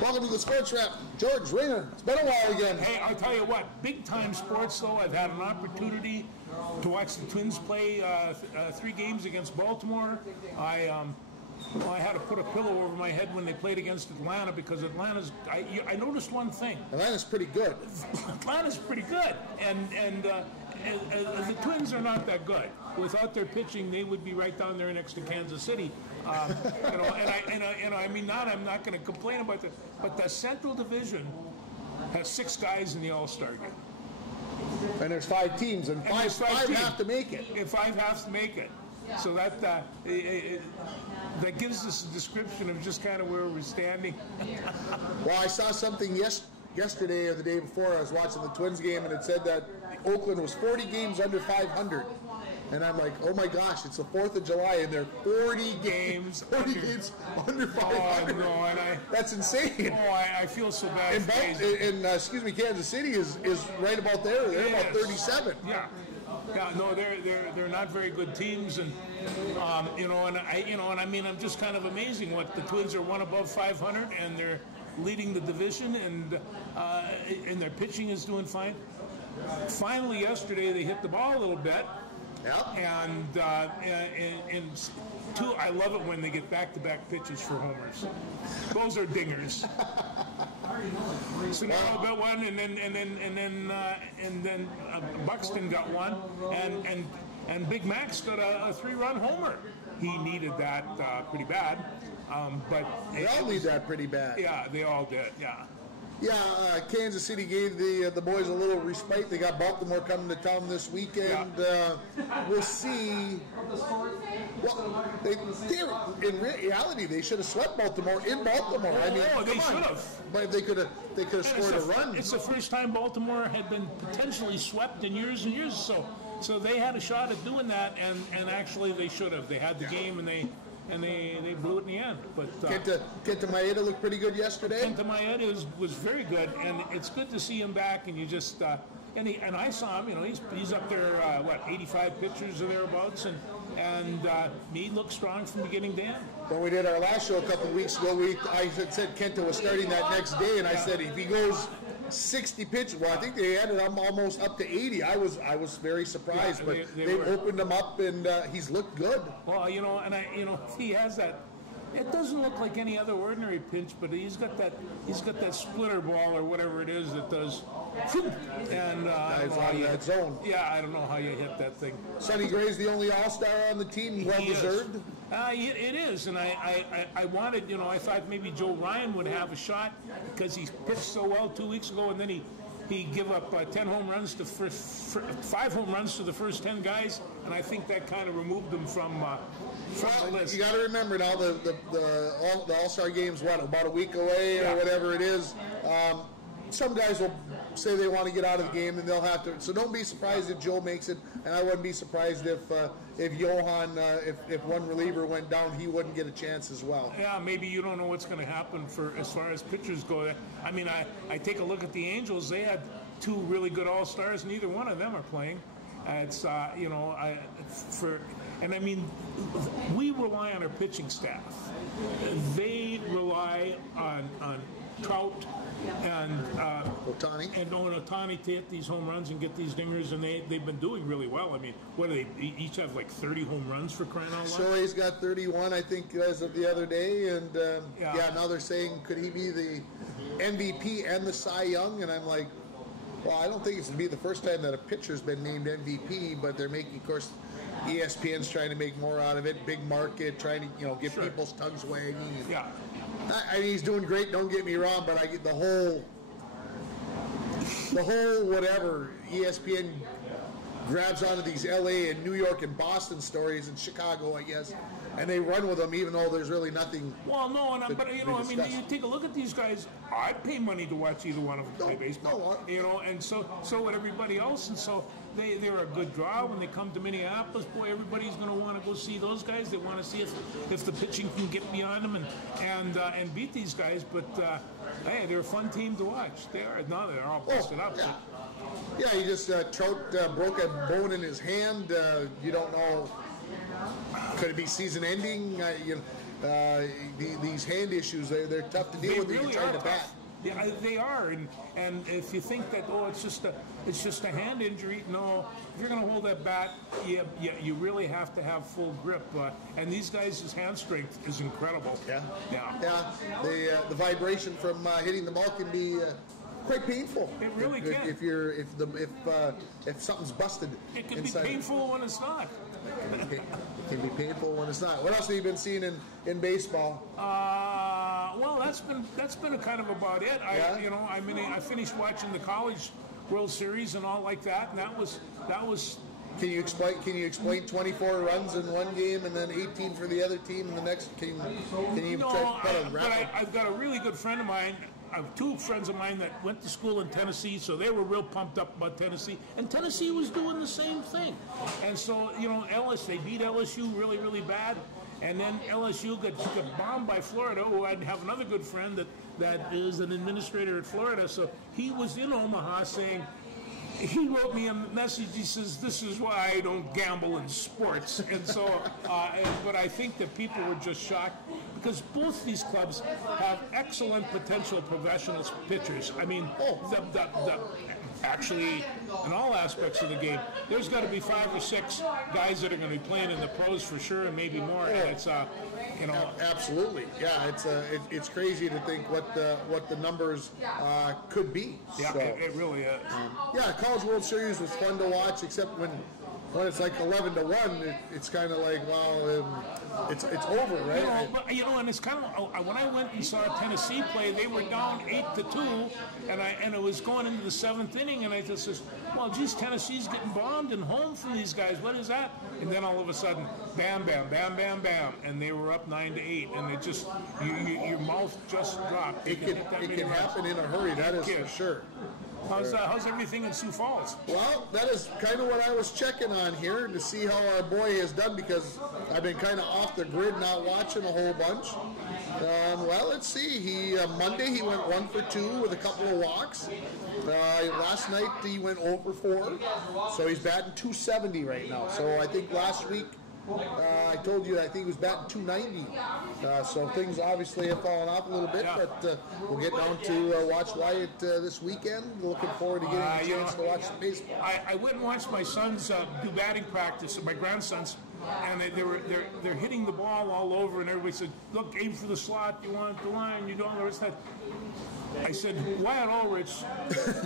Welcome to the Sports Wrap. George Rayner. It's been a while again. Hey, I'll tell you what, big-time sports, though. I've had an opportunity to watch the Twins play 3 games against Baltimore. I had to put a pillow over my head when they played against Atlanta because Atlanta's. I noticed one thing. Atlanta's pretty good. Atlanta's pretty good, and the Twins are not that good. Without their pitching, they would be right down there next to Kansas City. I mean, I'm not going to complain about that. But the Central Division has 6 guys in the All-Star game. And there's 5 teams, and five have to make it. And 5 have to make it. So that gives us a description of just kind of where we're standing. Well, I saw something yesterday or the day before. I was watching the Twins game, and it said that Oakland was 40 games under 500. And I'm like, oh my gosh, it's the 4th of July, and they're 40 games under 500. Oh, no, that's insane. Oh, I feel so bad. And Kansas City is right about there. They're about 37. Yeah. Yeah, no, they're not very good teams, and I'm just kind of amazing what the Twins are one above 500, and they're leading the division, and their pitching is doing fine. Finally, yesterday they hit the ball a little bit. Yep. And I love it when they get back-to-back pitches for homers. Those are dingers. So now got one, and then Buxton got one, and Big Max got a 3-run homer. He needed that pretty bad, but they all need that pretty bad. Yeah, they all did. Yeah. Yeah, Kansas City gave the boys a little respite. They got Baltimore coming to town this weekend. Yeah. We'll see. Well, in reality, they should have swept Baltimore in Baltimore. They should have. But they could have scored a run. It's the first time Baltimore had been potentially swept in years and years. So they had a shot at doing that, and actually they should have. They had the game, and they blew it in the end. But Kenta Maeda looked pretty good yesterday. Kenta Maeda was very good, and it's good to see him back. And you just and I saw him. He's up there 85 pitchers or thereabouts, and he looked strong from beginning to end. When we did our last show a couple of weeks ago, I had said Kenta was starting that next day, and I said if he goes 60 pitches. Well, I think they added him almost up to 80. I was very surprised, but they opened him up, and he's looked good. Well, he has that. It doesn't look like any other ordinary pitch, but he's got that splitter ball or whatever it is that does. And that zone. Yeah, I don't know how you hit that thing. Sonny Gray's the only All-Star on the team. Well deserved. It is, and I wanted, I thought maybe Joe Ryan would have a shot because he pitched so well 2 weeks ago, and then he give up 10 home runs to 5 home runs to the first 10 guys, and I think that kind of removed them from the list. You got to remember now the All-Star game's about a week away or whatever it is. Some guys will say they want to get out of the game, and they'll have to. So don't be surprised if Joe makes it, and I wouldn't be surprised if Johan, if one reliever went down, he wouldn't get a chance as well. Yeah, maybe you don't know what's going to happen as far as pitchers go. I mean, I take a look at the Angels. They had 2 really good All-Stars. Neither one of them are playing. We rely on our pitching staff. They rely on Trout and Ohtani to hit these home runs and get these dingers, and they've been doing really well. I mean, what do they each have, like 30 home runs for crying out loud? Shohei's got 31, I think, as of the other day, and now they're saying could he be the MVP and the Cy Young, and I'm like, well, I don't think it's going to be the first time that a pitcher's been named MVP, but they're making, of course, ESPN's trying to make more out of it, big market, trying to get people's tongues wagging. Yeah. I mean, he's doing great, don't get me wrong, but I get the whole whatever ESPN grabs onto these LA and New York and Boston stories and Chicago, I guess, and they run with them even though there's really nothing. Well, no, you take a look at these guys. I pay money to watch either one of them play baseball. And so would everybody else, and so they're a good draw when they come to Minneapolis. Boy, everybody's going to want to go see those guys. They want to see if the pitching can get beyond them and beat these guys. But hey, they're a fun team to watch. They are. Now they're all busted up. Yeah, he just Trout broke a bone in his hand. You don't know. Could it be season ending? these hand issues, they're tough to deal with when you're trying to bat. Yeah, they are, and if you think that it's just a hand injury, no. If you're going to hold that bat, you really have to have full grip. And these guys' hand strength is incredible. Yeah. The vibration from hitting the ball can be quite painful. It really can. If something's busted. It can be painful when it's not. It can be painful when it's not. What else have you been seeing in baseball? Well, that's been a kind of about it. I finished watching the College World Series and all like that, and that was. Can you explain 24 runs in one game and then 18 for the other team in the next? Can you I've got a really good friend of mine. I have two friends of mine that went to school in Tennessee, so they were real pumped up about Tennessee. And Tennessee was doing the same thing. And so, they beat LSU really, really bad. And then LSU got bombed by Florida, who I have another good friend that is an administrator at Florida. So he was in Omaha saying, he wrote me a message. He says, "This is why I don't gamble in sports." And so, but I think that people were just shocked because both these clubs have excellent potential professional pitchers. I mean, actually, in all aspects of the game, there's got to be 5 or 6 guys that are going to be playing in the pros for sure, and maybe more. And it's absolutely, yeah. It's crazy to think what the numbers could be. Yeah, so, it really is. College World Series was fun to watch, except when it's like 11-1, it's kind of like, it's over, right? And it's kind of when I went and saw Tennessee play, they were down 8-2, and it was going into the 7th inning, and I just says, well, geez, Tennessee's getting bombed and home from these guys. What is that? And then all of a sudden, bam, bam, bam, bam, bam, and they were up 9-8, and it just your mouth just dropped. It can happen in a hurry. That is for sure. How's everything in Sioux Falls? Well, that is kind of what I was checking on here to see how our boy has done because I've been kind of off the grid, not watching a whole bunch. Well, let's see. Monday he went 1 for 2 with a couple of walks. Last night he went 0 for 4, so he's batting .270 right now. So I think last week I told you I think he was batting .290. So things obviously have fallen off a little bit, but we'll get down to watch Wyatt this weekend. Looking forward to getting a chance to watch some baseball. I went and watched my sons do batting practice, my grandsons, and they're hitting the ball all over, and everybody said, "Look, aim for the slot. You want the line. You don't." There's that. I said, Wyatt Ulrich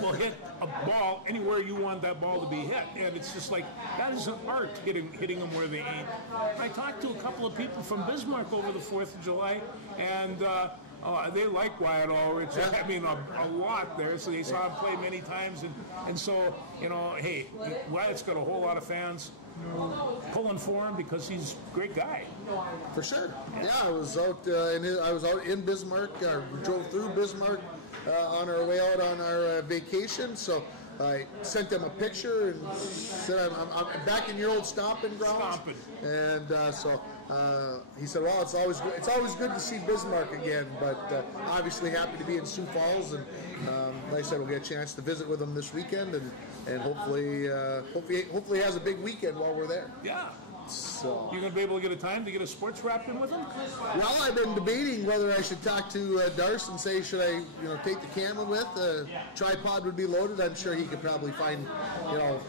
will hit a ball anywhere you want that ball to be hit. And it's just like, that is an art, hitting them where they aim. I talked to a couple of people from Bismarck over the 4th of July, and they like Wyatt Ulrich. I mean, a lot there. So they saw him play many times. And so, hey, Wyatt's got a whole lot of fans pulling for him because he's a great guy. For sure. Yeah, I was out in Bismarck. Drove through Bismarck on our way out on our vacation. So I sent them a picture and said, I'm back in your old stomping grounds. And so he said, well, it's always good to see Bismarck again, but obviously happy to be in Sioux Falls. And like I said, we'll get a chance to visit with him this weekend, and hopefully he has a big weekend while we're there. Yeah. So you're going to be able to get a time to get a sports wrapped in with him? Well, I've been debating whether I should talk to Darce and say, should I, take the camera with? Tripod would be loaded. I'm sure he could probably find,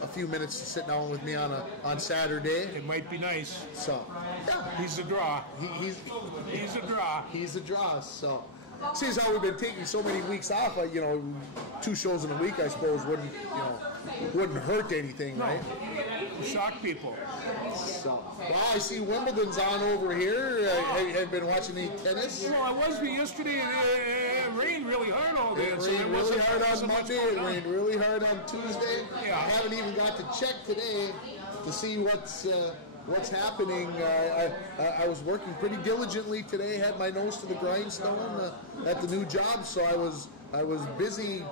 a few minutes to sit down with me on Saturday. It might be nice. So, yeah, he's a draw. He's a draw. He's a draw. So. Seems how we've been taking so many weeks off. 2 shows in a week, I suppose, wouldn't hurt anything, right? Shock people. So, well, I see Wimbledon's on over here. Have you been watching any tennis? Well, I was yesterday. It rained really hard all day. It rained really hard on Monday. It rained really hard on Tuesday. Yeah. I haven't even got to check today to see what's happening. I was working pretty diligently today. Had my nose to the grindstone at the new job, so I was busy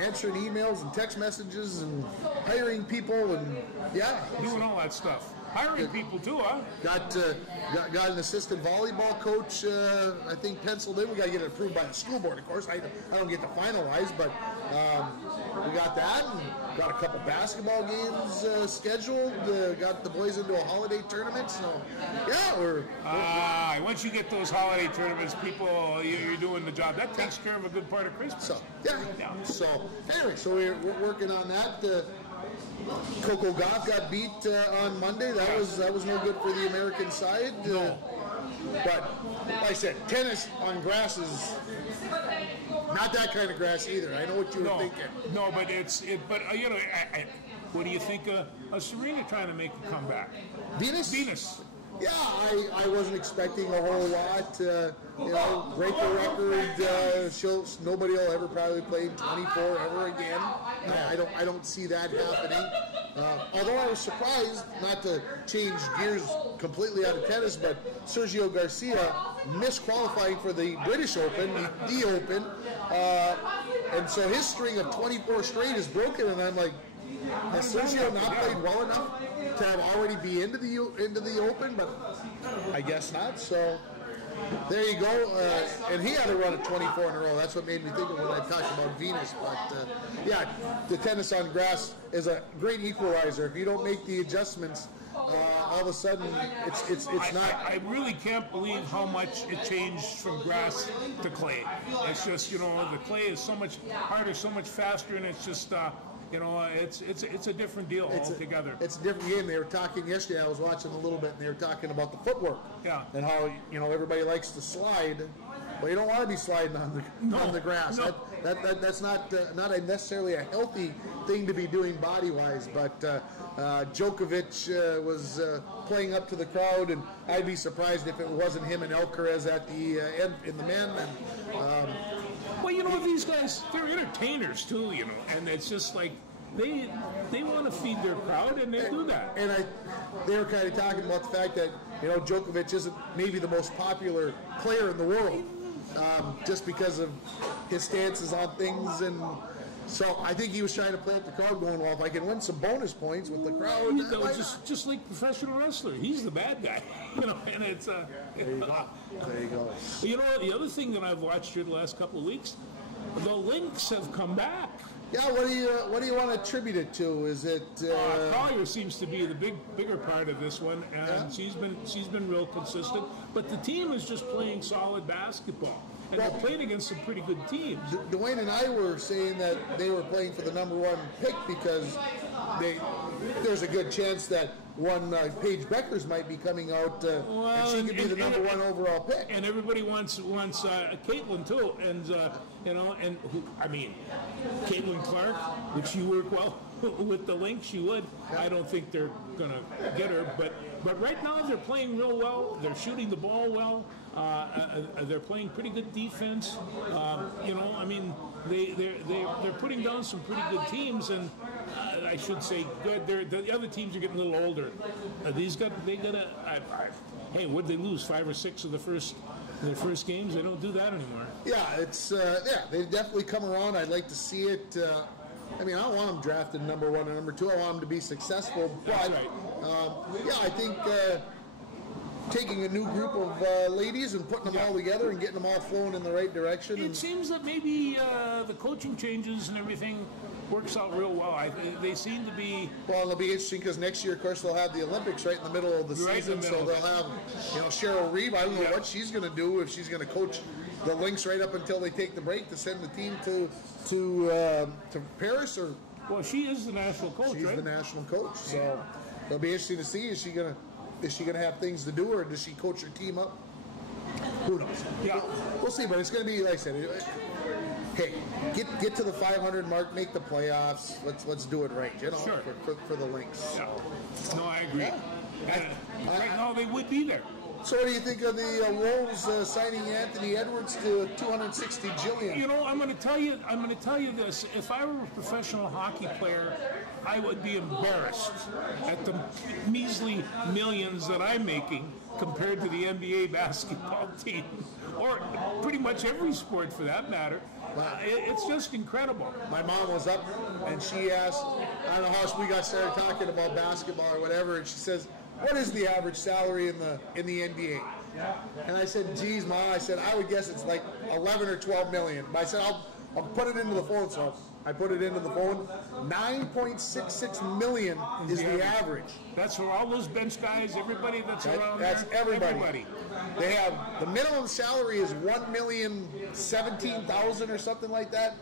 answering emails and text messages and hiring people and doing all that stuff. Hiring people too, huh? Got an assistant volleyball coach, I think, penciled in. We got to get it approved by the school board, of course. I don't get to finalize, but we got that. And got a couple basketball games scheduled. Got the boys into a holiday tournament. So, yeah, once you get those holiday tournaments, people, you're doing the job. That takes care of a good part of Christmas. So, yeah. So, anyway, so we're working on that. Coco Gauff got beat on Monday. That was no good for the American side. But like I said, tennis on grass is not that kind of grass either. I know what you were thinking. No, but what do you think of Serena trying to make a comeback? Venus. Yeah, I wasn't expecting a whole lot. Break the record. Nobody will ever probably play 24 ever again. I don't see that happening. Although I was surprised, not to change gears completely out of tennis, but Sergio Garcia missed qualifying for the British Open, the Open, and so his string of 24 straight is broken. And I'm like, has Sergio not played well enough to have already be into the Open? But I guess not. So there you go. And he had a run of 24 in a row. That's what made me think of when I talked about Venus. But the tennis on grass is a great equalizer. If you don't make the adjustments, all of a sudden it's not. I really can't believe how much it changed from grass to clay. It's just the clay is so much harder, so much faster, and it's just. It's a different deal altogether. It's a different game. They were talking yesterday. I was watching a little bit, and they were talking about the footwork. Yeah. And how everybody likes to slide. Well, you don't want to be sliding on the grass. No. That's not necessarily a healthy thing to be doing body-wise. But Djokovic was playing up to the crowd, and I'd be surprised if it wasn't him and Alcaraz at the end in the men. And, well, these guys, they're entertainers too, and it's just like they want to feed their crowd, and they do that. And they were kind of talking about the fact that, Djokovic isn't maybe the most popular player in the world, just because of his stances on things. And so I think he was trying to play up the crowd, going, well, if I can win some bonus points with the crowd. Just like professional wrestler. He's the bad guy, and it's... There you go. The other thing that I've watched here the last couple of weeks, the Lynx have come back. Yeah, what do you want to attribute it to? Is it Collier seems to be the bigger part of this one, and she's been real consistent. But the team is just playing solid basketball, and they're playing against some pretty good teams. Dwayne and I were saying that they were playing for the number one pick because there's a good chance that one Paige Beckers might be coming out, and she could be the number one overall pick. And everybody wants Caitlin too, and Caitlin Clark, would she work well with the Lynx? She would. I don't think they're gonna get her, but right now they're playing real well. They're shooting the ball well. They're playing pretty good defense. They're putting down some pretty good teams, and I should say good. The other teams are getting a little older. Hey, would they lose 5 or 6 of their first games? They don't do that anymore. Yeah, they've definitely come around. I'd like to see it. I don't want them drafted number 1 and number 2. I want them to be successful. That's but right. I think taking a new group of ladies and putting them all together and getting them all flowing in the right direction. It seems that maybe the coaching changes and everything works out real well. They seem to be... Well, it'll be interesting because next year, of course, they'll have the Olympics right in the middle of the season. So they'll have, Cheryl Reeve. I don't know what she's going to do, if she's going to coach the Lynx right up until they take the break to send the team to Paris. Or well, she is the national coach, she's right? the national coach. So it'll be interesting to see. Is she going to have things to do, or does she coach her team up? Who knows? Yeah. We'll see, but it's going to be, like I said, hey, get to the 500 mark, make the playoffs. Let's do it right, Sure. for the Lynx. Yeah. No, I agree. Right now, they would be there. So what do you think of the Wolves signing Anthony Edwards to $260 million? I'm going to tell you this. If I were a professional hockey player, I would be embarrassed at the measly millions that I'm making compared to the NBA basketball team, or pretty much every sport for that matter. It's just incredible. My mom was up and she asked, I don't know how we got started talking about basketball or whatever, and she says, what is the average salary in the NBA? And I said, geez, Ma, I said, I would guess it's like 11 or 12 million. But I said, I'll put it into the phone. So I put it into the phone. 9.66 million is the average. That's for all those bench guys, everybody that's around there. That's everybody. They have, the minimum salary is 1,017,000 or something like that.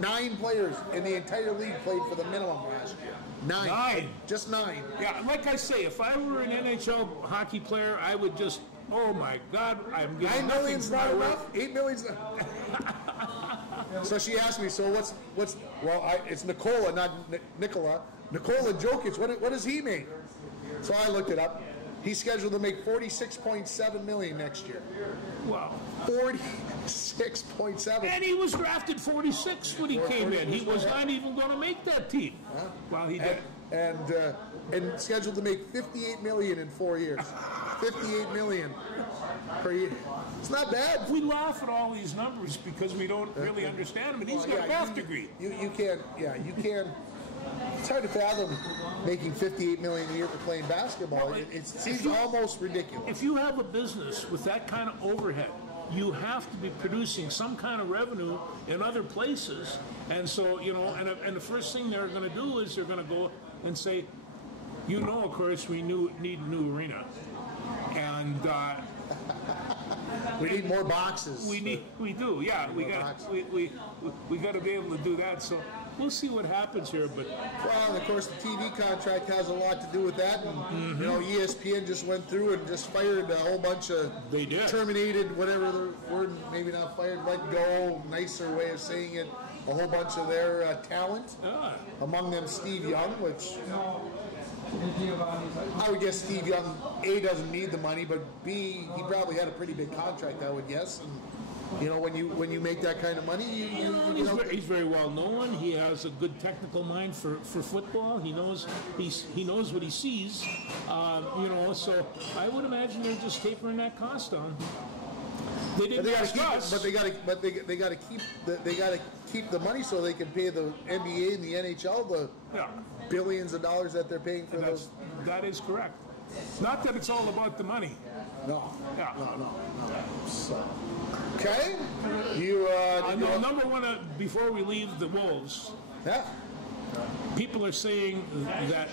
9 players in the entire league played for the minimum last year. 9. Just 9. Yeah, like I say, if I were an NHL hockey player, I would just, oh my God, I'm getting 9 million's not enough. 8 million's not. So she asked me, so what's it's Nikola, not Nikola. Nikola Jokic, what does he make? So I looked it up. He's scheduled to make $46.7 million next year. Wow. 46.7. And he was drafted 46 when he came in. He was not even going to make that team. Well, he did. And scheduled to make $58 million in 4 years. $58 million per year. It's not bad. We laugh at all these numbers because we don't really understand them. And he's got a math degree. You can't. It's hard to fathom making $58 million a year for playing basketball. It seems almost ridiculous. If you have a business with that kind of overhead, you have to be producing some kind of revenue in other places. And so, and the first thing they're going to do is they're going to go and say, of course, we need a new arena. And we need more boxes. We do, yeah. We got to be able to do that. So we'll see what happens here. But and of course, the TV contract has a lot to do with that. And ESPN just went through and just fired a whole bunch of. They did. Terminated, whatever the word, maybe not fired, let go, nicer way of saying it. A whole bunch of their talent. Among them, Steve Young, which. I would guess Steve Young, A, doesn't need the money, but B, he probably had a pretty big contract, I would guess. And, when you make that kind of money, he's very well known. He has a good technical mind for football. He knows what he sees. So I would imagine they're just tapering that cost down. They got to keep the money so they can pay the NBA and the NHL the billions of dollars that they're paying for those. That is correct. Not that it's all about the money. No. Yeah. No. So, okay. Number one, before we leave the Wolves. Yeah. People are saying that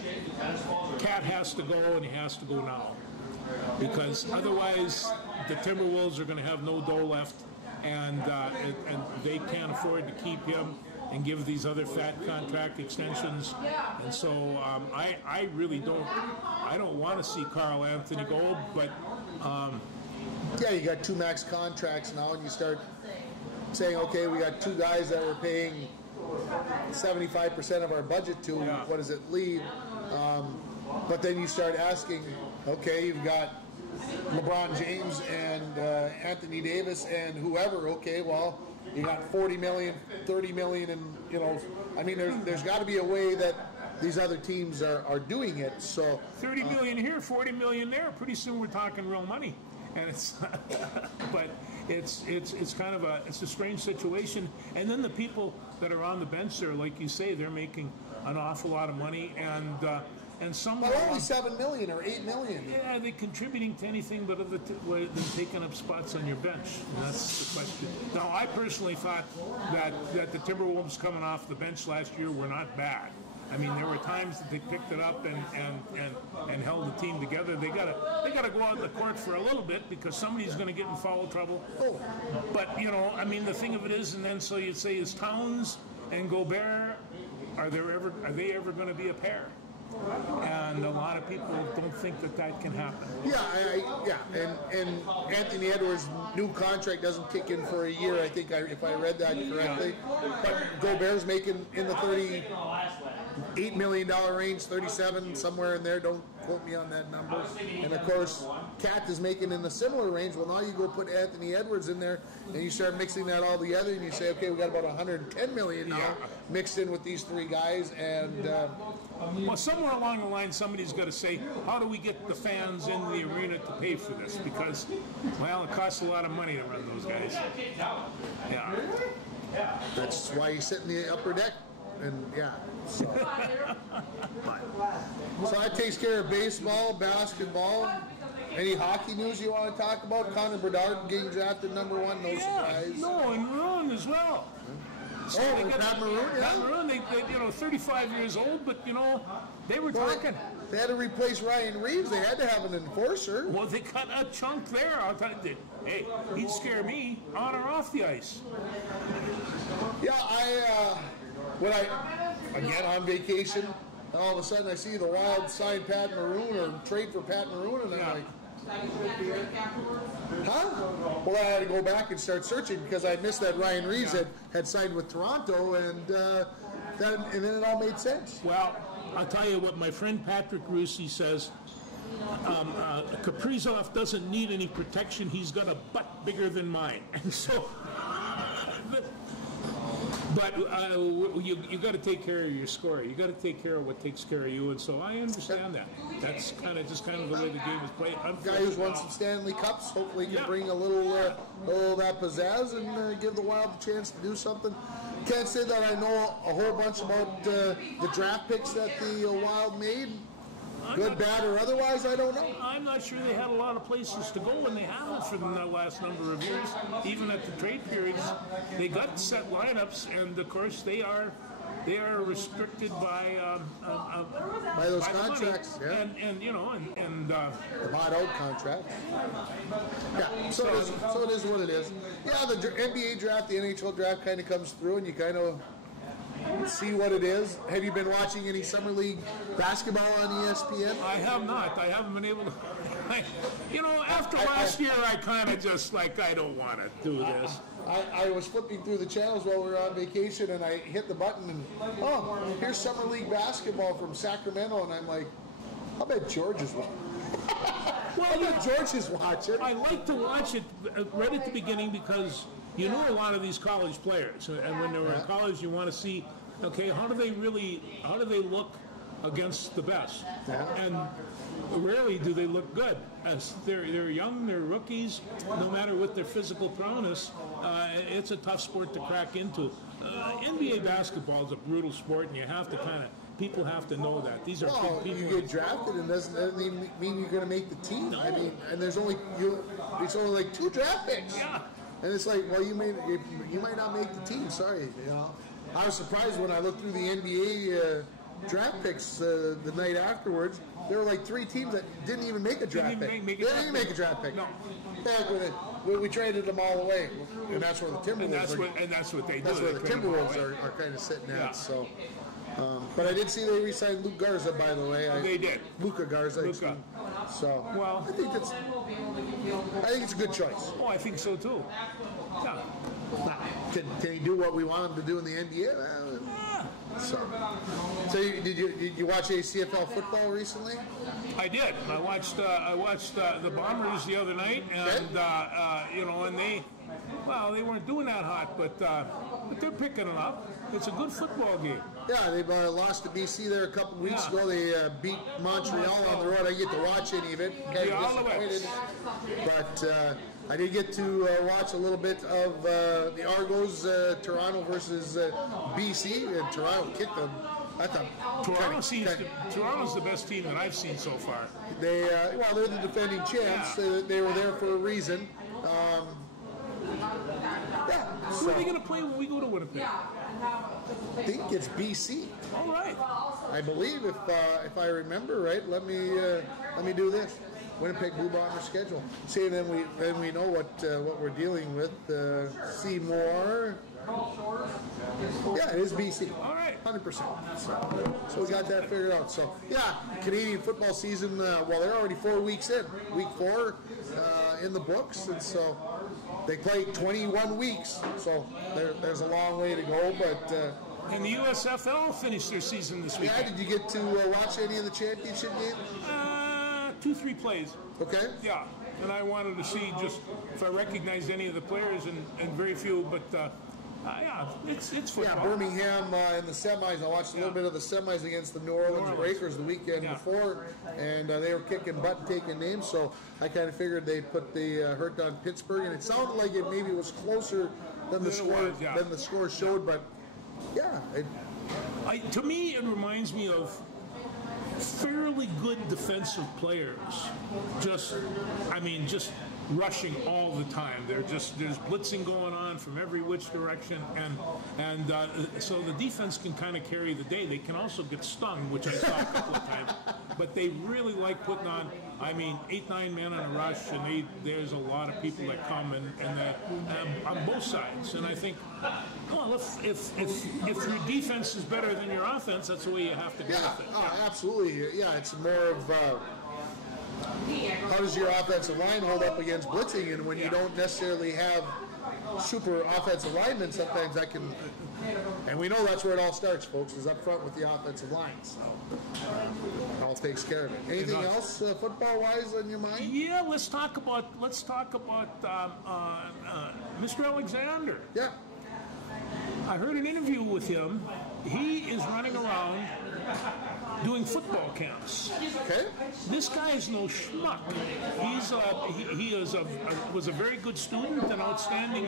Cat has to go and he has to go now. Because otherwise the Timberwolves are going to have no dough left, and they can't afford to keep him and give these other fat contract extensions. And so I really don't want to see Carl Anthony go, but you got 2 max contracts now, and you start saying, okay, we got 2 guys that we're paying 75% of our budget to. What does it leave? But then you start asking, okay, you've got LeBron James and Anthony Davis and whoever. Okay, well, you got 40 million, 30 million, and there's got to be a way that these other teams are doing it. So 30 million here, 40 million there. Pretty soon we're talking real money, and it's but it's kind of a strange situation. And then the people that are on the bench there, like you say, they're making an awful lot of money, and some only 7 million or 8 million. Yeah, are they contributing to anything but other than taking up spots on your bench? And that's the question. Now, I personally thought that the Timberwolves coming off the bench last year were not bad. I mean, there were times that they picked it up and held the team together. They gotta go out on the court for a little bit because somebody's going to get in foul trouble. Oh. But the thing of it is, and then so you'd say, is Towns and Gobert are they ever going to be a pair? And a lot of people don't think that can happen. And Anthony Edwards' new contract doesn't kick in for a year. I think if I read that correctly. But Gobert's making in the $38 million range, 37 somewhere in there. Don't quote me on that number. And of course, Cat is making in a similar range. Well, now you go put Anthony Edwards in there, and you start mixing that all together, and you say, okay, we got about 110 million now mixed in with these 3 guys, and. Well, somewhere along the line, somebody's got to say, how do we get the fans in the arena to pay for this? Because, it costs a lot of money to run those guys. Yeah. That's why you sit in the upper deck. And, so. So that takes care of baseball, basketball. Any hockey news you want to talk about? Connor Bedard getting drafted number 1, no surprise. No, and Maroon as well. So Pat Maroon, Pat Maroon, they 35 years old, but they were talking. They had to replace Ryan Reeves. They had to have an enforcer. Well, they cut a chunk there. I'll tell you, hey, he'd scare me on or off the ice. Yeah, when I again on vacation, all of a sudden I see the Wild sign Pat Maroon or trade for Pat Maroon, and I'm like, huh? Well, I had to go back and start searching because I missed that Ryan Reeves had signed with Toronto, and then it all made sense. Well, I'll tell you what my friend Patrick Russi says. Kaprizov doesn't need any protection. He's got a butt bigger than mine, and so. But you got to take care of your score. You got to take care of what takes care of you, and so I understand that. That's kind of the way the game is played. Guy who's won some Stanley Cups, hopefully can bring a little of that pizzazz and give the Wild a chance to do something. Can't say that I know a whole bunch about the draft picks that the Wild made. Good, bad, or otherwise, I don't know. I'm not sure they had a lot of places to go, and they haven't for the last number of years. Even at the trade periods, they got set lineups, and of course they are restricted by those contracts, and the bought out contracts. Yeah, so it is what it is. Yeah, the NBA draft, the NHL draft kind of comes through, and you kind of see what it is. Have you been watching any Summer League basketball on ESPN? I have not. I haven't been able to. After last year, I kind of just I don't want to do this. I was flipping through the channels while we were on vacation, and I hit the button, and here's Summer League basketball from Sacramento, and I'm like, I'll bet George is watching. I bet George is watching. I like to watch it right at the beginning because you know a lot of these college players, and when they were in college, you want to see, okay, how do they look against the best? Yeah. And rarely do they look good. As they're young, they're rookies. No matter what their physical prowess, it's a tough sport to crack into. NBA basketball is a brutal sport, and you have to people have to know that. These are big people. You get drafted, and doesn't mean you're going to make the team. No. I mean, and it's only like 2 draft picks. Yeah. And it's like, well, you might not make the team. Sorry, I was surprised when I looked through the NBA draft picks the night afterwards. There were like 3 teams that didn't even make a draft pick. They didn't even make a draft pick. No. We traded them all away, and that's where the Timberwolves that's what they do. That's where the Timberwolves are kind of sitting at. Yeah. So, but I did see they re-signed Luke Garza, by the way. They did. Luka Garza. Luka. So, well, I think it's a good choice. Oh, I think so too. Yeah. Can he do what we want him to do in the NBA? So did you watch any CFL football recently? I did. I watched the Bombers the other night, and and they weren't doing that hot, but they're picking it up. It's a good football game. Yeah, they lost to BC there a couple weeks ago. They beat Montreal on the road. I didn't get to watch any of it. Kind of disappointed, but I did get to watch a little bit of the Argos, Toronto versus BC, and Toronto kicked them. I thought Toronto's the best team that I've seen so far. They're the defending champs. Yeah. They were there for a reason. Who are they going to play when we go to Winnipeg? I think it's BC. All right. I believe, if I remember right. Let me do this. Winnipeg Blue Bombers schedule. See, then we know what we're dealing with. Seymour. Yeah, it is BC. All right. 100%. So we got that figured out. So yeah, Canadian football season. They're already 4 weeks in. Week 4 in the books, and so they play 21 weeks. So there's a long way to go, but. And the USFL finished their season this week. Yeah, did you get to watch any of the championship games? 2-3 plays. Okay. Yeah, and I wanted to see just if I recognized any of the players, and very few, but it's football. Yeah, Birmingham in the semis. I watched a little bit of the semis against the New Orleans Breakers the weekend before, and they were kicking butt and taking names, so I kind of figured they'd put the hurt on Pittsburgh, and it sounded like it maybe was closer than the score showed, but yeah. To me, it reminds me of fairly good defensive players. Just rushing all the time. There's blitzing going on from every which direction, and so the defense can kind of carry the day. They can also get stung, which I saw a couple of times, but they really like putting on, 8-9 men on a rush, and there's a lot of people that come and on both sides. And I think, well, if your defense is better than your offense, that's the way you have to deal with it. Oh, absolutely. Yeah, it's more of how does your offensive line hold up against blitzing, and when you don't necessarily have super offensive linemen, sometimes that can, and we know that's where it all starts, folks, is up front with the offensive line. So it all takes care of it. Anything else football-wise on your mind? Yeah, let's talk about Mr. Alexander. Yeah. I heard an interview with him. He is running around doing football camps. Okay. This guy is no schmuck. He was a very good student, an outstanding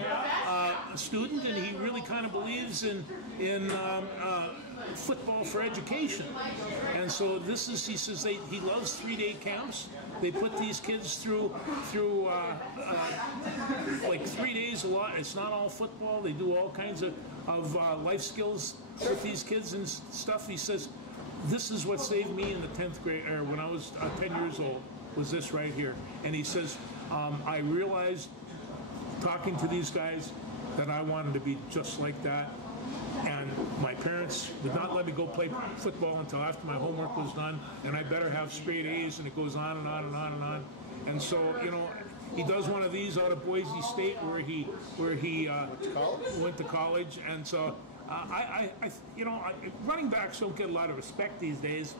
student, and he really kind of believes in football for education. And so he says he loves 3-day camps. They put these kids through like 3 days a lot. It's not all football. They do all kinds of life skills with these kids and stuff. He says, this is what saved me in the 10th grade, or when I was 10 years old, was this right here. And he says, I realized talking to these guys that I wanted to be just like that. And my parents would not let me go play football until after my homework was done, and I better have straight A's, and it goes on and on and on and on. And so, he does one of these out of Boise State where he went to college, and so running backs don't get a lot of respect these days.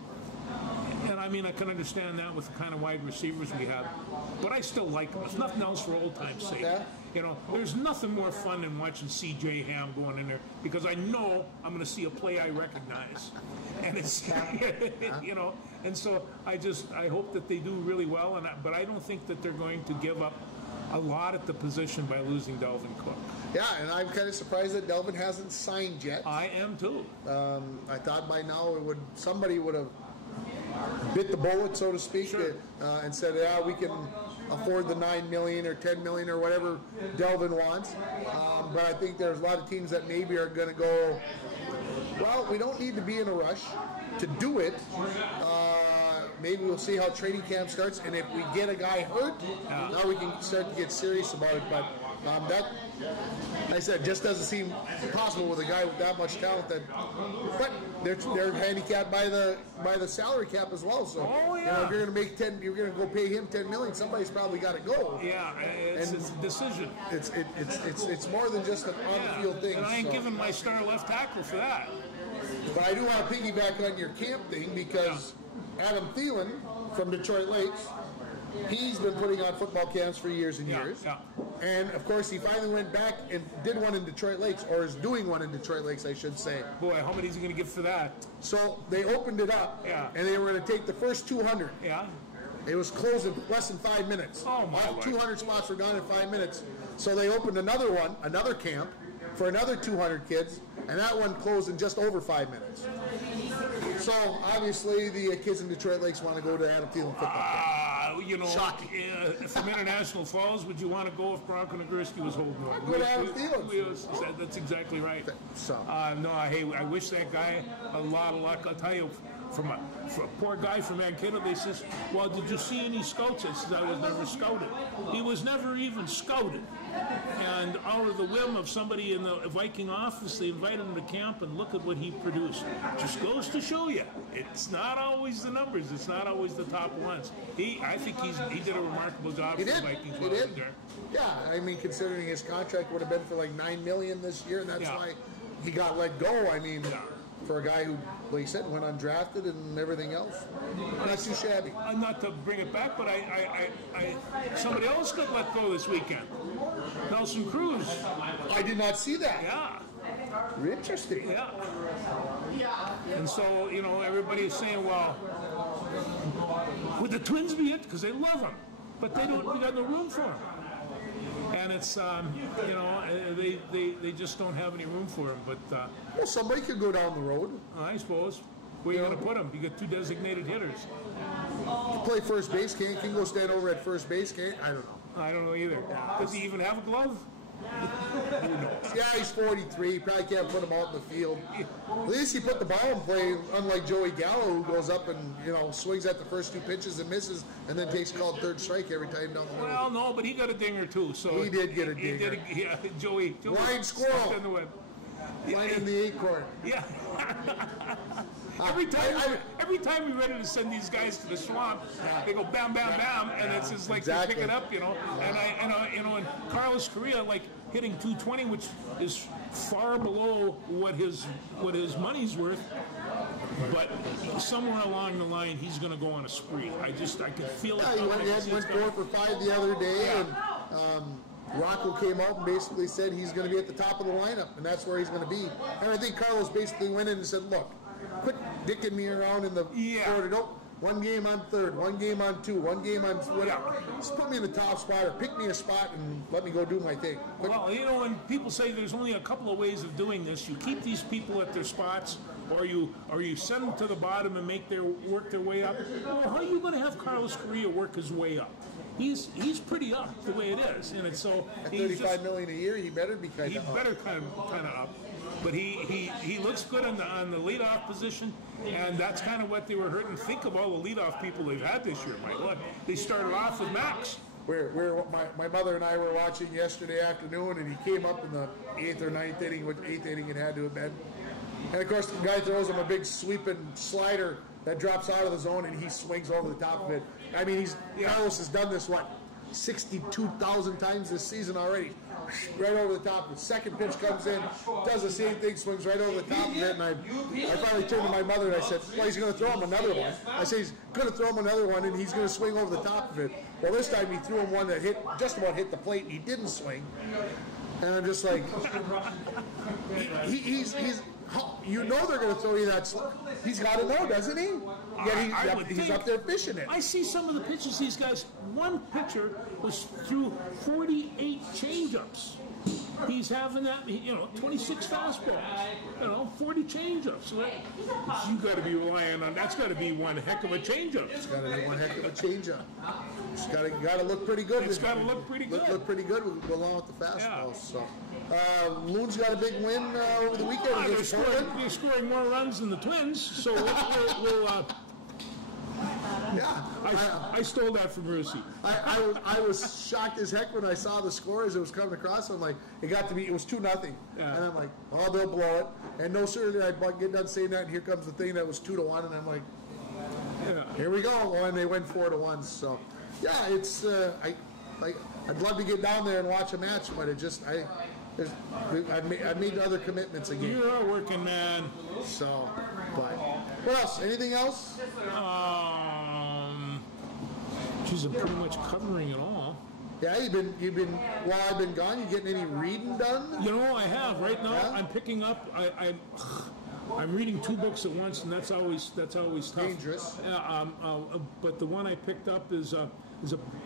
And I can understand that with the kind of wide receivers we have, but I still like them. If nothing else, for old time's sake. There's nothing more fun than watching C.J. Ham going in there, because I know I'm going to see a play I recognize, and it's and so I hope that they do really well, but I don't think that they're going to give up a lot at the position by losing Delvin Cook. Yeah, and I'm kind of surprised that Delvin hasn't signed yet. I am too. I thought by now somebody would have bit the bullet, so to speak, sure. And said, yeah, we can afford the $9 million or $10 million or whatever Delvin wants. But I think there's a lot of teams that maybe are going to go, well, we don't need to be in a rush to do it. Maybe we'll see how training camp starts, and if we get a guy hurt, now we can start to get serious about it. But that, like I said, just doesn't seem possible with a guy with that much talent. But they're handicapped by the salary cap as well. So if you're going to make you're going to go pay him $10 million. Somebody's probably got to go. Yeah, it's a decision. It's more than just an on-the-field thing. And I ain't giving my star left tackle for that. But I do want to piggyback on your camp thing, because Adam Thielen from Detroit Lakes, he's been putting on football camps for years and years. Yeah. And, of course, he finally went back and did one in Detroit Lakes, or is doing one in Detroit Lakes, I should say. Boy, how many is he going to get for that? So they opened it up, and they were going to take the first 200. Yeah. It was closed in less than 5 minutes. Oh, my Lord. 200 spots were gone in 5 minutes. So they opened another camp for another 200 kids, and that one closed in just over 5 minutes. So, obviously, the kids in Detroit Lakes want to go to Adam Thielen football camp. Shocking. From International Falls, would you want to go if Bronco Nagurski was holding on? Go to Adam Thielen. That's exactly right. So. I wish that guy a lot of luck. I'll tell you, from a poor guy from Mankato, they says, well, did you see any scouts? I said, I was never scouted. He was never even scouted. And out of the whim of somebody in the Viking office, they invited him to camp, and look at what he produced. Just goes to show you, it's not always the numbers. It's not always the top ones. I think he did a remarkable job for the Vikings while he was there. Yeah, considering his contract would have been for like $9 million this year, and that's why he got let go. For a guy who, like you said, went undrafted and everything else, not too shabby. Not to bring it back, but somebody else got let go this weekend. Nelson Cruz. I did not see that. Yeah. Interesting. Yeah. And so, everybody's saying, well, would the Twins be it? Because they love him. But we got no room for him. And it's, they just don't have any room for him. But well, somebody could go down the road. I suppose. Where are you going to put him? You got 2 designated hitters. Play first base, can't go stand over at first base, can't? I don't know. I don't know either. Does he even have a glove? Who knows? Yeah, he's 43. Probably can't put him out in the field. At least he put the ball in play, unlike Joey Gallo, who goes up and swings at the first 2 pitches and misses, and then takes called third strike every time down the middle. Well, no, but he got a dinger too. So he did get a dinger. Joey blind squirrel. In the web. Blind in the acorn. Yeah. Every time we're ready to send these guys to the swamp, they go bam, bam, bam, and it's just like they pick it up, And Carlos Correa, like hitting 220, which is far below what his money's worth. But somewhere along the line, he's going to go on a spree. I can feel it. Yeah, he went 4 for 5 the other day, and Rocco came out and basically said he's going to be at the top of the lineup, and that's where he's going to be. And I think Carlos basically went in and said, look, quit dicking me around in the order. Don't. 1 game on third, 1 game on 2, 1 game on whatever. Just put me in the top spot or pick me a spot and let me go do my thing. Well, and people say there's only a couple of ways of doing this. You keep these people at their spots, or you send them to the bottom and make work their way up. Well, how are you going to have Carlos Correa work his way up? He's pretty up the way it is, and it's so. At $35 million a year, he better be kind of up. He better kind of up. But he looks good on the leadoff position, and that's kind of what they were hurting. Think of all the leadoff people they've had this year. My Lord, they started off with Max. Where my mother and I were watching yesterday afternoon, and he came up in the 8th or 9th inning, which 8th inning it had to have been. And of course, the guy throws him a big sweeping slider that drops out of the zone, and he swings over the top of it. I mean, Carlos has done this 62,000 times this season already. Right over the top. The second pitch comes in, does the same thing, swings right over the top of it, and I finally turned to my mother and I said, well, he's going to throw him another one. I said, he's going to throw him another one, and he's going to swing over the top of it. Well, this time he threw him one that just about hit the plate, and he didn't swing. And I'm just like, he's they're going to throw you that. He's got to know, doesn't he? He's up there fishing it. I see some of the pitches these guys. One pitcher was threw 48 changeups. He's having that, 26 fastballs, 40 changeups. So you got to be relying on. That's got to be one heck of a changeup. It's got to be one heck of a changeup. It's got to look pretty good. It's got to look pretty good. Look pretty good along with the fastballs. Yeah. So, Loon's got a big win over the weekend. They're scoring more runs than the Twins. So we'll I stole that from Rusey. I was shocked as heck when I saw the score as it was coming across. I'm like, it was 2-0. Yeah. And I'm like, oh, they'll blow it. And no sooner did I get done saying that, and here comes the thing that was 2-1, and I'm like, here we go. And they went 4-1. So, yeah, it's I'd love to get down there and watch a match, but it just I made other commitments again. You're a working man. So, but what else? Anything else? Geez, I'm pretty much covering it all. Yeah, you've been while I've been gone. You getting any reading done? I have right now. Yeah? I'm picking up. I'm reading 2 books at once, and that's always tough. Dangerous. But the one I picked up is a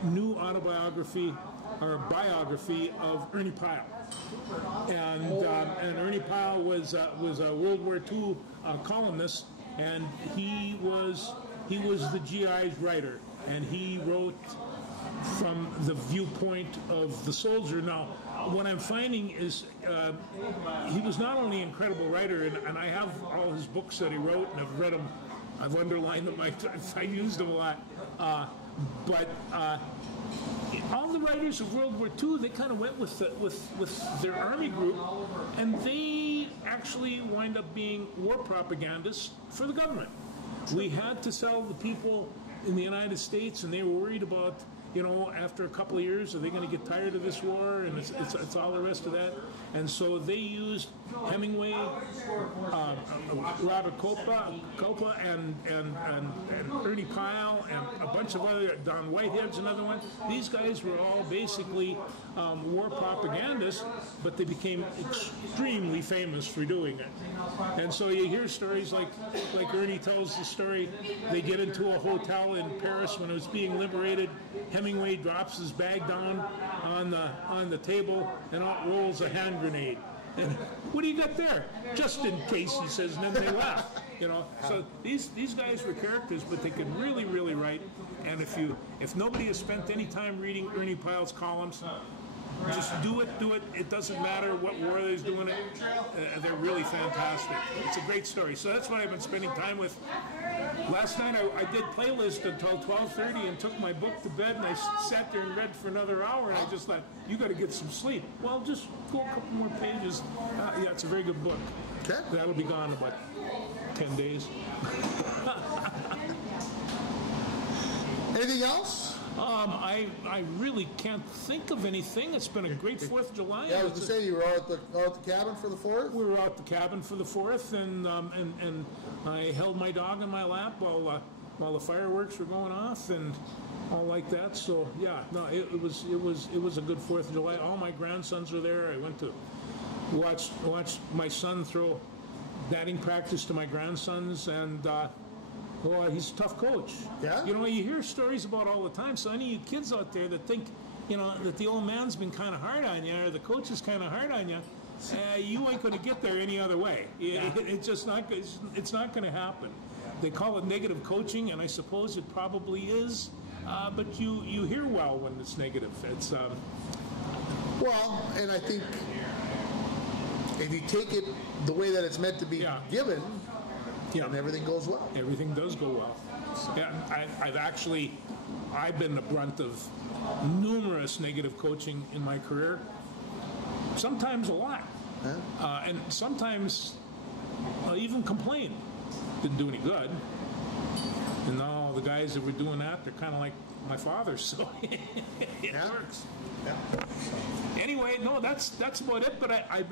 new autobiography or biography of Ernie Pyle. And Ernie Pyle was a World War II columnist, and he was the GI's writer, and he wrote from the viewpoint of the soldier. Now, what I'm finding is he was not only an incredible writer, and I have all his books that he wrote, and I've read them, I've underlined them, I used them a lot, but all the writers of World War II, they kind of went with their army group, and they actually wind up being war propagandists for the government. We had to sell the people in the United States, and they were worried about, after a couple of years, are they going to get tired of this war? And it's all the rest of that. And so they used Hemingway, Robert Coppola, and Ernie Pyle, and a bunch of other, Don Whitehead's another one. These guys were all basically war propagandists, but they became extremely famous for doing it. And so you hear stories like Ernie tells the story. They get into a hotel in Paris when it was being liberated. Hemingway drops his bag down on the table, and out rolls a hand grenade. And what do you got there? Just in case, he says, and then they laugh. You know, so these guys were characters, but they could really, really write. And if nobody has spent any time reading Ernie Pyle's columns, just do it. It doesn't matter what war they're doing it. They're really fantastic. It's a great story. So that's what I've been spending time with. Last night I did playlist until 12:30 and took my book to bed, and I sat there and read for another hour, and I just thought, you got to get some sleep. Well, just go a couple more pages. Yeah, it's a very good book. Okay. That'll be gone in about 10 days. Anything else? I really can't think of anything. It's been a great 4th of July. Yeah, I was to say you were out at the cabin for the 4th? We were out the cabin for the 4th, and I held my dog in my lap while the fireworks were going off and all like that. So yeah, no, it was a good 4th of July. All my grandsons were there. I went to watch my son throw batting practice to my grandsons, and well, he's a tough coach. Yeah. You know, you hear stories about all the time. So any of you kids out there that think, you know, that the old man's been kind of hard on you, or the coach is kind of hard on you, you ain't going to get there any other way. It's just not. It's not going to happen. They call it negative coaching, and I suppose it probably is. But you hear well when it's negative. It's well, and I think if you take it the way that it's meant to be given. Yeah, and everything goes well. Everything does go well. Yeah, I've been the brunt of numerous negative coaching in my career. Sometimes a lot, and sometimes I'll even complain. Didn't do any good. And now the guys that were doing that, they're kind of like my father, so it works. Yeah. Anyway, no, that's about it. But I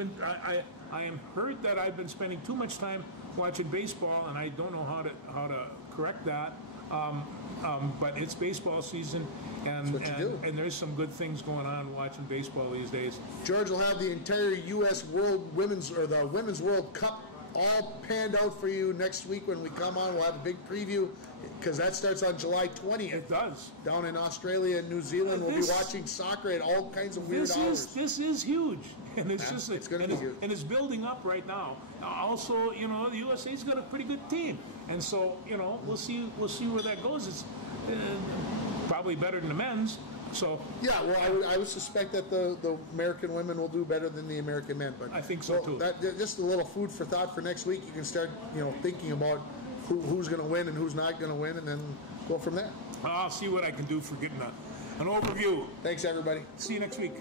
am hurt that I've been spending too much time watching baseball, and I don't know how to correct that. But it's baseball season, and there's some good things going on watching baseball these days. George will have the entire U.S. Women's World Cup all panned out for you next week when we come on. We'll have a big preview because that starts on July 20th. It does. Down in Australia and New Zealand, we'll be watching soccer at all kinds of weird hours. This is huge, and it's it's going to be huge, and it's building up right now. Also, you know, the USA's got a pretty good team, and so you know we'll see where that goes. It's probably better than the men's. So yeah, well, I would suspect that the American women will do better than the American men. But I think so too. Just a little food for thought for next week. You can start, thinking about who's going to win and who's not going to win, and then go from there. I'll see what I can do for getting an overview. Thanks, everybody. See you next week.